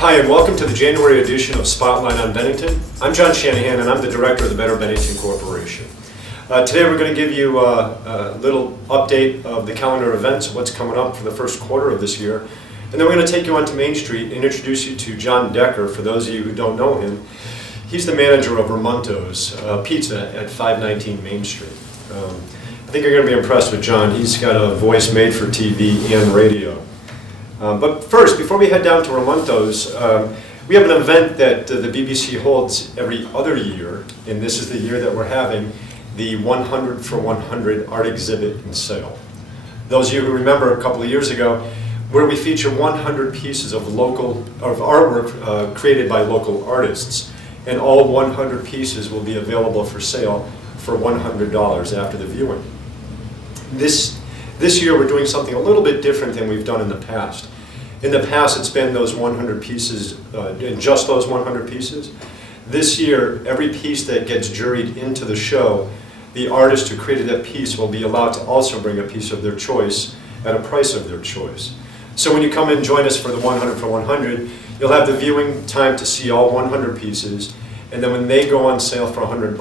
Hi, and welcome to the January edition of Spotlight on Bennington. I'm John Shanahan, and I'm the director of the Better Bennington Corporation. Today we're going to give you a little update of the calendar events, what's coming up for the first quarter of this year. And then we're going to take you onto Main Street and introduce you to John Decker, for those of you who don't know him. He's the manager of Ramunto's Pizza at 519 Main Street. I think you're going to be impressed with John. He's got a voice made for TV and radio. But first, before we head down to Ramunto's, we have an event that the BBC holds every other year, and this is the year that we're having the 100 for 100 art exhibit and sale. Those of you who remember a couple of years ago, where we feature 100 pieces of artwork created by local artists, and all 100 pieces will be available for sale for $100 after the viewing. This year we're doing something a little bit different than we've done in the past. In the past it's been those 100 pieces, and just those 100 pieces. This year, every piece that gets juried into the show, the artist who created that piece will be allowed to also bring a piece of their choice at a price of their choice. So when you come and join us for the 100 for 100, you'll have the viewing time to see all 100 pieces, and then when they go on sale for $100,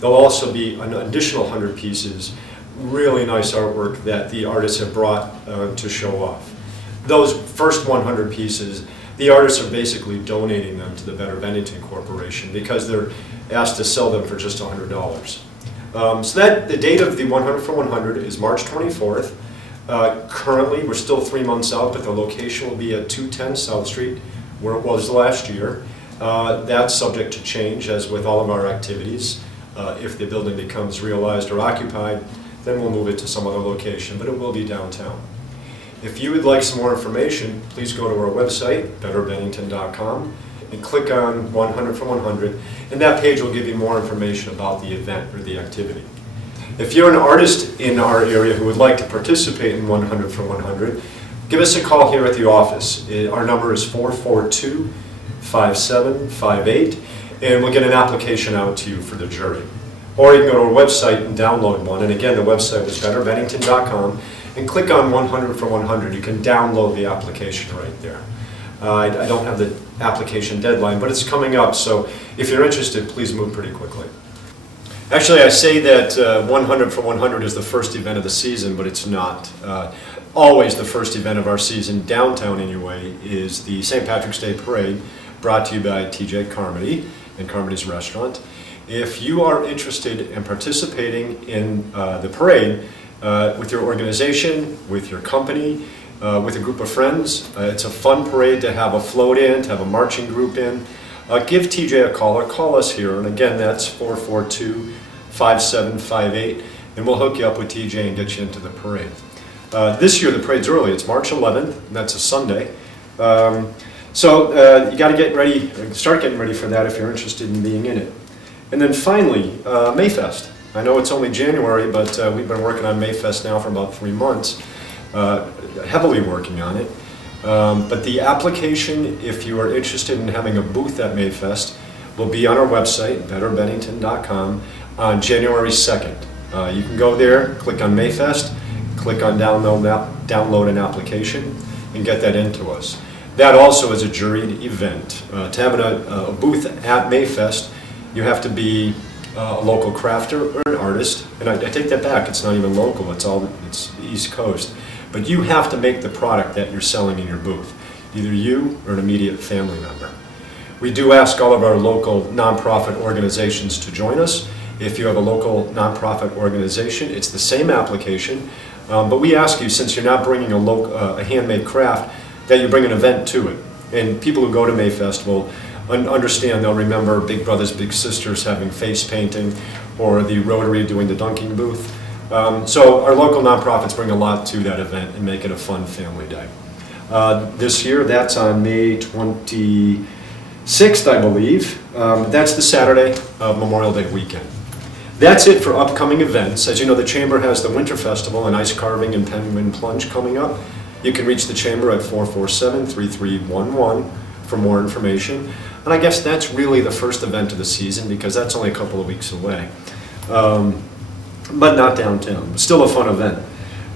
there'll also be an additional 100 pieces, really nice artwork that the artists have brought to show off. Those first 100 pieces, the artists are basically donating them to the Better Bennington Corporation because they're asked to sell them for just $100. So the date of the 100 for 100 is March 24th. Currently, we're still 3 months out, but the location will be at 210 South Street, where it was last year. That's subject to change, as with all of our activities. If the building becomes realized or occupied, then we'll move it to some other location, but it will be downtown. If you would like some more information, please go to our website, betterbennington.com, and click on 100 for 100, and that page will give you more information about the event or the activity. If you're an artist in our area who would like to participate in 100 for 100, give us a call here at the office. Our number is 442-5758, and we'll get an application out to you for the jury. Or you can go to our website and download one, and again, the website was betterbennington.com, and click on 100 for 100. You can download the application right there. I don't have the application deadline, but it's coming up, so if you're interested, please move pretty quickly. Actually, I say that 100 for 100 is the first event of the season, but it's not. Always the first event of our season, downtown anyway, is the St. Patrick's Day Parade, brought to you by TJ Carmody and Carmody's Restaurant. If you are interested in participating in the parade with your organization, with your company, with a group of friends, it's a fun parade to have a float in, to have a marching group in. Give TJ a call or call us here, and again that's 442-5758, and we'll hook you up with TJ and get you into the parade. This year the parade's early, it's March 11th, and that's a Sunday. So you got to get ready, start getting ready for that if you're interested in being in it. And then finally, Mayfest. I know it's only January, but we've been working on Mayfest now for about 3 months, heavily working on it. But the application, if you are interested in having a booth at Mayfest, will be on our website, betterbennington.com, on January 2nd. You can go there, click on Mayfest, click on download an application, and get that into us. That also is a juried event. To have a booth at Mayfest, you have to be a local crafter or an artist, and I take that back, it's not even local, it's East Coast. But you have to make the product that you're selling in your booth, either you or an immediate family member. We do ask all of our local nonprofit organizations to join us. If you have a local nonprofit organization, it's the same application, but we ask you, since you're not bringing a handmade craft, that you bring an event to it. And people who go to Mayfest will understand, they'll remember Big Brothers Big Sisters having face painting, or the Rotary doing the dunking booth. So our local nonprofits bring a lot to that event and make it a fun family day. This year, that's on May 26th, I believe. That's the Saturday of Memorial Day weekend. That's it for upcoming events. As you know, the Chamber has the Winter Festival and ice carving and penguin plunge coming up. You can reach the Chamber at 447-3311 for more information. And I guess that's really the first event of the season, because that's only a couple of weeks away. But not downtown. Still a fun event.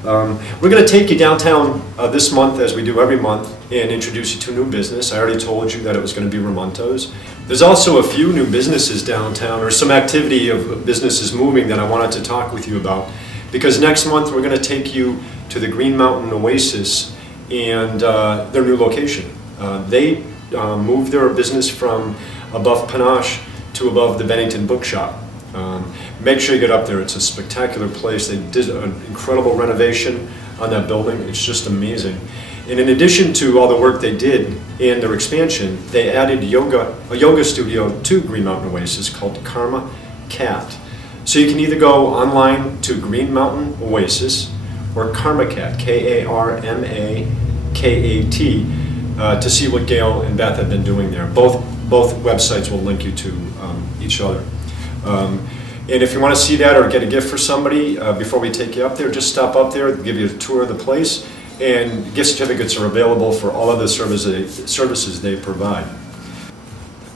We're going to take you downtown this month, as we do every month, and introduce you to a new business. I already told you that it was going to be Ramunto's. There's also a few new businesses downtown, or some activity of businesses moving that I wanted to talk with you about. Because next month we're going to take you to the Green Mountain Oasis and their new location. They moved their business from above Panache to above the Bennington Bookshop. Make sure you get up there. It's a spectacular place. They did an incredible renovation on that building. It's just amazing. And in addition to all the work they did in their expansion, they added a yoga studio to Green Mountain Oasis called Karma Cat. So you can either go online to Green Mountain Oasis or Karma Cat, K-A-R-M-A-K-A-T, to see what Gail and Beth have been doing there. Both websites will link you to each other. And if you want to see that or get a gift for somebody before we take you up there, just stop up there, give you a tour of the place, and gift certificates are available for all of the services they provide.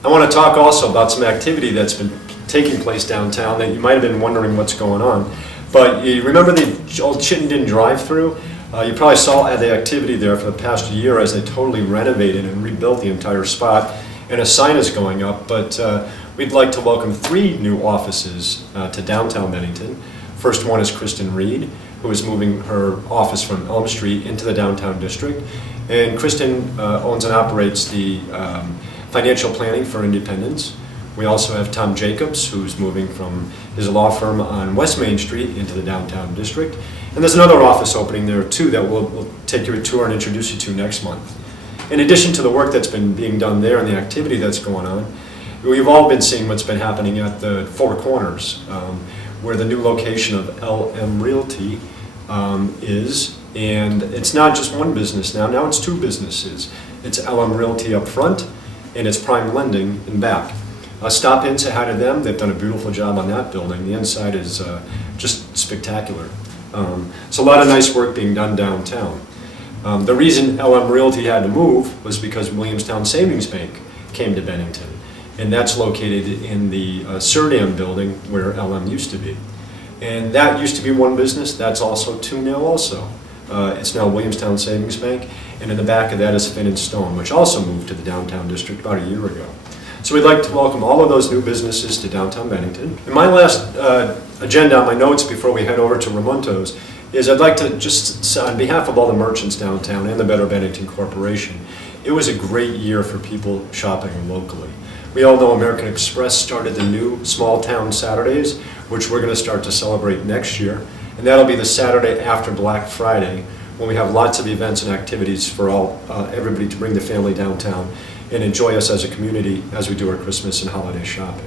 I want to talk also about some activity that's been taking place downtown that you might have been wondering what's going on. But you remember the old Chittenden drive-through? You probably saw the activity there for the past year as they totally renovated and rebuilt the entire spot, and a sign is going up. But we'd like to welcome 3 new offices to downtown Bennington. First one is Kristen Reed, who is moving her office from Elm Street into the downtown district. And Kristen owns and operates the financial planning for Independence. We also have Tom Jacobs, who's moving from his law firm on West Main Street into the downtown district. And there's another office opening there too that we'll take you a tour and introduce you to next month. In addition to the work that's been being done there and the activity that's going on, we've all been seeing what's been happening at the Four Corners, where the new location of LM Realty is. And it's not just one business now it's 2 businesses. It's LM Realty up front, and it's Prime Lending in back. Stop in, say hi to them. They've done a beautiful job on that building. The inside is just spectacular. So a lot of nice work being done downtown. The reason LM Realty had to move was because Williamstown Savings Bank came to Bennington, and that's located in the Surdam building where LM used to be. And that used to be one business. That's also 2 now also. It's now Williamstown Savings Bank, and in the back of that is Finn & Stone, which also moved to the downtown district about a year ago. So we'd like to welcome all of those new businesses to downtown Bennington. And my last agenda on my notes before we head over to Ramunto's is I'd like to just, on behalf of all the merchants downtown and the Better Bennington Corporation, it was a great year for people shopping locally. We all know American Express started the new Small Town Saturdays, which we're going to start to celebrate next year. And that'll be the Saturday after Black Friday, when we have lots of events and activities for everybody to bring the family downtown and enjoy us as a community as we do our Christmas and holiday shopping.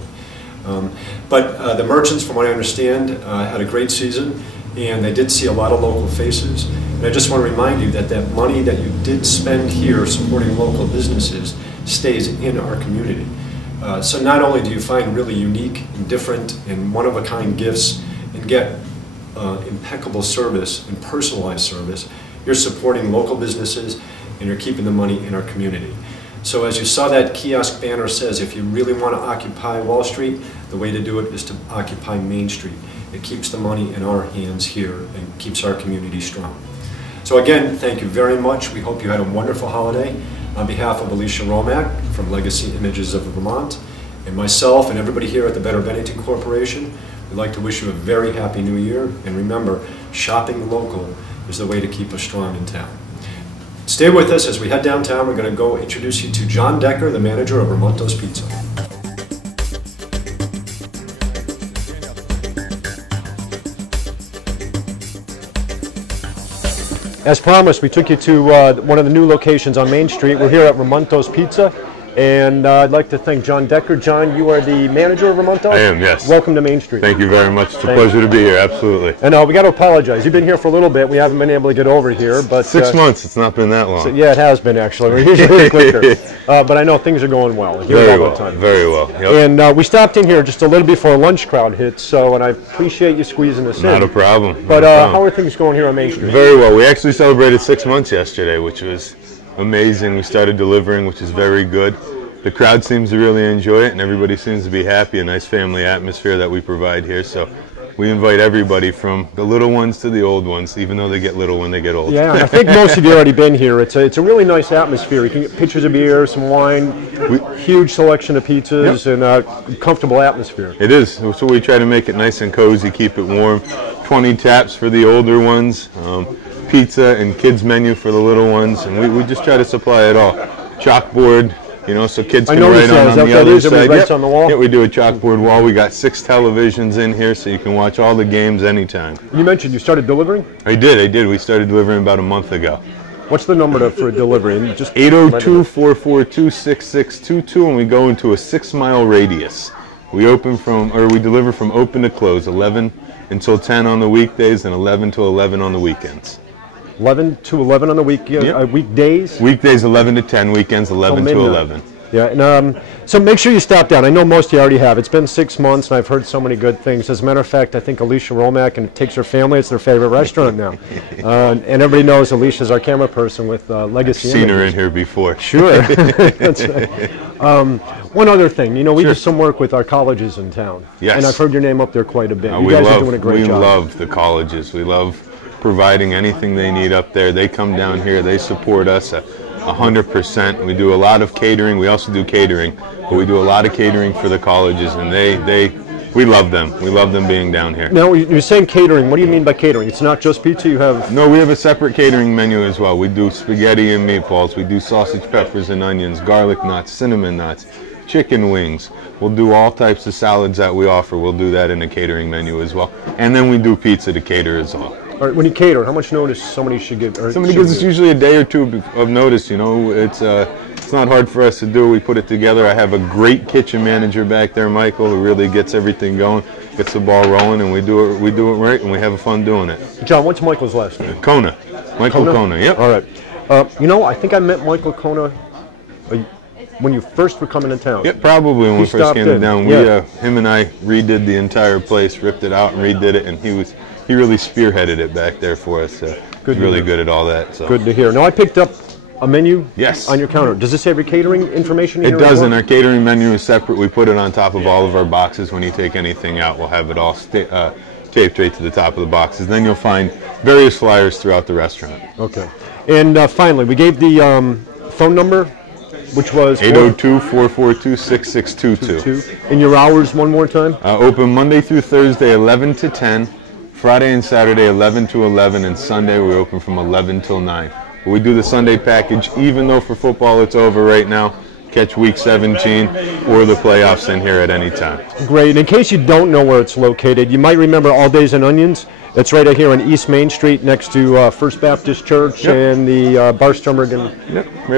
But the merchants, from what I understand, had a great season, and they did see a lot of local faces. And I just want to remind you that that money that you did spend here supporting local businesses stays in our community. So not only do you find really unique and different and one-of-a-kind gifts and get impeccable service and personalized service, you're supporting local businesses and you're keeping the money in our community. So as you saw that kiosk banner says, if you really want to occupy Wall Street, the way to do it is to occupy Main Street. It keeps the money in our hands here and keeps our community strong. So again, thank you very much. We hope you had a wonderful holiday. On behalf of Alicia Romack from Legacy Images of Vermont, and myself and everybody here at the Better Bennington Corporation, we'd like to wish you a very happy new year. And remember, shopping local is the way to keep us strong in town. Stay with us as we head downtown. We're going to go introduce you to John Decker, the manager of Ramunto's Pizza. As promised, we took you to one of the new locations on Main Street. We're here at Ramunto's Pizza, and I'd like to thank John Decker. John, you are the manager of Ramunto? I am, yes. Welcome to Main Street. Thank you very much. It's a pleasure to be here, absolutely. And we got to apologize. You've been here for a little bit. We haven't been able to get over here, but 6 months. It's not been that long. So, yeah, it has been actually. We're usually quicker, but I know things are going well. Very well. Very well. Yep. And we stopped in here just a little before lunch crowd hits, so and I appreciate you squeezing us in. Not a problem. But how are things going here on Main Street? Very well. We actually celebrated 6 months yesterday, which was amazing. We started delivering, which is very good. The crowd seems to really enjoy it, and everybody seems to be happy. A nice family atmosphere that we provide here. So we invite everybody from the little ones to the old ones, even though they get little when they get old. Yeah, I think most of you already been here. It's a really nice atmosphere. You can get pitchers of beer, some wine, huge selection of pizzas, and a comfortable atmosphere. It is. So we try to make it nice and cozy, keep it warm. 20 taps for the older ones, pizza and kids menu for the little ones, and we just try to supply it all. Chalkboard, you know, so kids can write on the other side. Yep. On the wall? Yeah, we do a chalkboard wall. We got 6 televisions in here, so you can watch all the games anytime. You mentioned you started delivering? I did. We started delivering about a month ago. What's the number for a delivery? And just 802-442-6622, and we go into a 6-mile radius. We deliver from open to close, 11 until 10 on the weekdays and 11 to 11 on the weekends. 11 to 11 on the weekdays? Weekdays 11 to 10, weekends 11 to 11. Yeah, and so make sure you stop down. I know most of you already have. It's been 6 months, and I've heard so many good things. As a matter of fact, I think Alicia Romack takes her family. It's their favorite restaurant now. And everybody knows Alicia's our camera person with Legacy I've seen Images. her in here before. Sure. That's right. One other thing, you know, we do some work with our colleges in town. Yes. And I've heard your name up there quite a bit. You guys are doing a great job. We love the colleges. We love providing anything they need up there. They come down here. They support us 100%. We do a lot of catering. We also do catering, but we do a lot of catering for the colleges, and we love them. We love them being down here. Now, you're saying catering. What do you mean by catering? It's not just pizza. You have... No, we have a separate catering menu as well. We do spaghetti and meatballs. We do sausage, peppers, and onions, garlic knots, cinnamon knots, chicken wings. We'll do all types of salads that we offer. We'll do that in the catering menu as well. And then we do pizza to cater as well. All right, when you cater, how much notice somebody should give? Somebody gives us usually a day or two of notice. You know, it's not hard for us to do. We put it together. I have a great kitchen manager back there, Michael, who really gets everything going, gets the ball rolling, and we do it right, and we have fun doing it. John, what's Michael's last name? Kona. Michael Kona. Yep. All right. You know, I think I met Michael Kona when you first were coming to town. Yep, probably when we first came to town. Him and I redid the entire place, ripped it out, and redid it, and he really spearheaded it back there for us. He's really good at all that. So. Good to hear. Now, I picked up a menu on your counter. Does this have your catering information in here? It doesn't. Our catering menu is separate. We put it on top of all of our boxes. When you take anything out, we'll have it all taped right to the top of the boxes. Then you'll find various flyers throughout the restaurant. Okay. And finally, we gave the phone number, which was 802-442-6622. And your hours one more time? Open Monday through Thursday, 11 to 10. Friday and Saturday, 11 to 11, and Sunday we open from 11 till 9. But we do the Sunday package, even though for football it's over right now. Catch Week 17 or the playoffs in here at any time. Great. In case you don't know where it's located, you might remember All Days and Onions. It's right out here on East Main Street next to First Baptist Church and the Barstrom right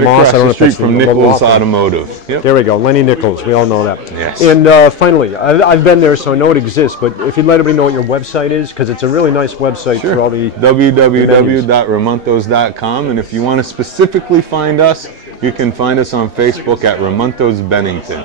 across the street from Nichols Automotive. Yep. There we go, Lenny Nichols. We all know that. Yes. And finally, I've been there, so I know it exists, but if you'd let everybody know what your website is, because it's a really nice website for all the www.ramuntos.com, and if you want to specifically find us, you can find us on Facebook at Ramunto's Bennington.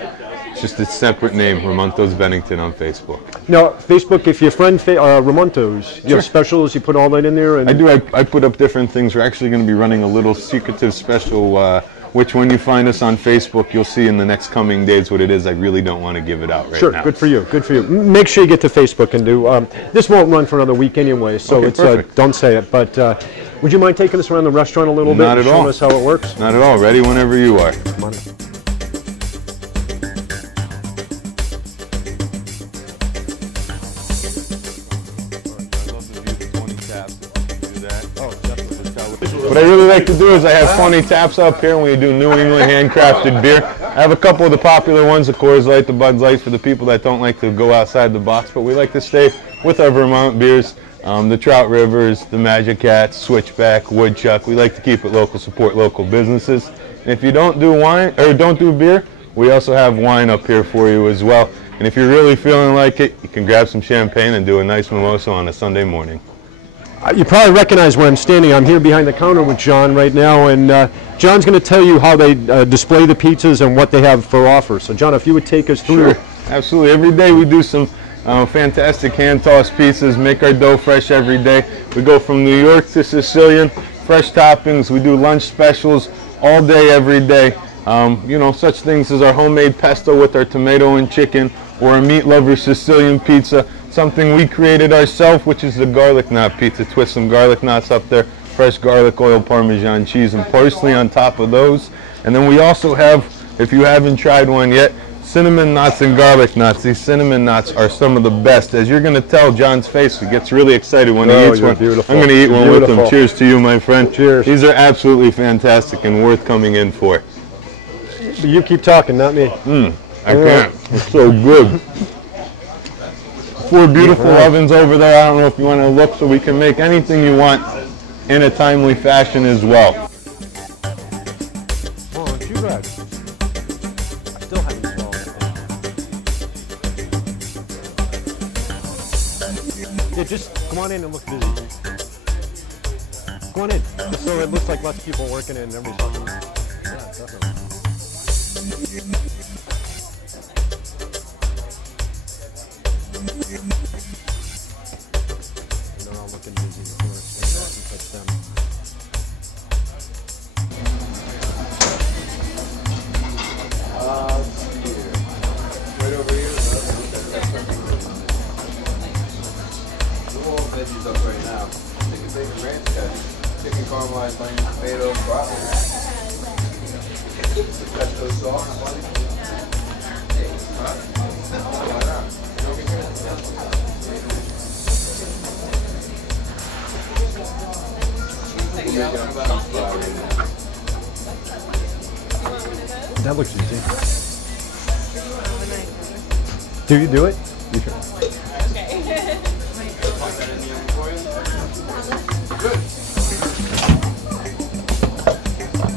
It's just a separate name, Ramunto's Bennington on Facebook. Now, Facebook, if your friend Ramunto's, you have specials, you put all that in there? And I do. I put up different things. We're actually going to be running a little secretive special, which when you find us on Facebook, you'll see in the next coming days what it is. I really don't want to give it out right now. Sure, good for you, good for you. Make sure you get to Facebook and do. This won't run for another week anyway, so don't say it. But would you mind taking us around the restaurant a little bit and showing us how it works? Not at all. Ready whenever you are. Come on. What I really like to do is I have 20 taps up here when we do New England handcrafted beer. I have a couple of the popular ones, the Coors Light, the Bud Lights, for the people that don't like to go outside the box, but we like to stay with our Vermont beers, the Trout Rivers, the Magic Hat, Switchback, Woodchuck. We like to keep it local, support local businesses. And if you don't do wine or don't do beer, we also have wine up here for you as well. And if you're really feeling like it, you can grab some champagne and do a nice mimosa on a Sunday morning. You probably recognize where I'm standing. I'm here behind the counter with John right now, and John's going to tell you how they display the pizzas and what they have for offer. So, John, if you would take us through. Sure, absolutely. Every day we do some fantastic hand-tossed pizzas, make our dough fresh every day. We go from New York to Sicilian, fresh toppings. We do lunch specials all day, every day. You know, such things as our homemade pesto with our tomato and chicken, or a meat lover Sicilian pizza. something we created ourselves, which is the garlic knot pizza. Twist some garlic knots up there, fresh garlic, oil, Parmesan cheese, and parsley on top of those. And then we also have, if you haven't tried one yet, cinnamon knots and garlic knots. These cinnamon knots are some of the best. As you're going to tell, John's face, he gets really excited when he eats one. Beautiful. I'm going to eat one with him. Cheers to you, my friend. Cheers. These are absolutely fantastic and worth coming in for. You keep talking, not me. I can't. It's so good. 4 beautiful ovens over there. I don't know if you want to look, so we can make anything you want in a timely fashion as well. Oh, aren't you bad? I still haven't swallowed it. Yeah, just come on in and look busy. Come on in, just so it looks like lots of people working and everybody's talking. Yeah, definitely. They're all looking busy. If you want to stand back and touch them. Right over here. All veggies up right now. Chicken bacon ranch cut. Chicken caramelized onion, tomato, broccoli. Pesto sauce. Huh? Why not? That looks easy. Do you do it? You try.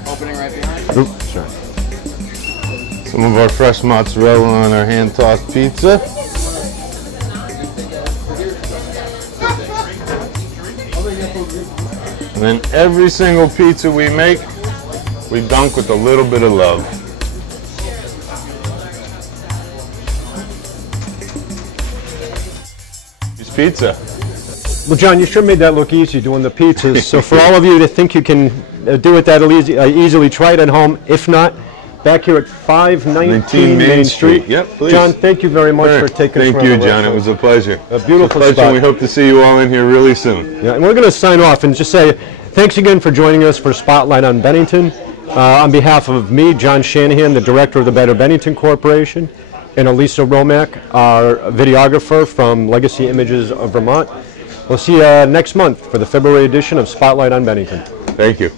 Opening right behind you. Oops, sorry. Some of our fresh mozzarella on our hand-tossed pizza. And then every single pizza we make, we dunk with a little bit of love. It's pizza. Well, John, you sure made that look easy doing the pizzas. So for all of you to think you can do it that easily, try it at home. If not, back here at 519 Main Street. Yep, please. John, thank you very much for taking us around. Thank you, John. It was a pleasure. A beautiful pleasure. spot. We hope to see you all in here really soon. Yeah, and we're going to sign off and just say thanks again for joining us for Spotlight on Bennington. On behalf of me, John Shanahan, the director of the Better Bennington Corporation, and Elisa Romack, our videographer from Legacy Images of Vermont. We'll see you next month for the February edition of Spotlight on Bennington. Thank you.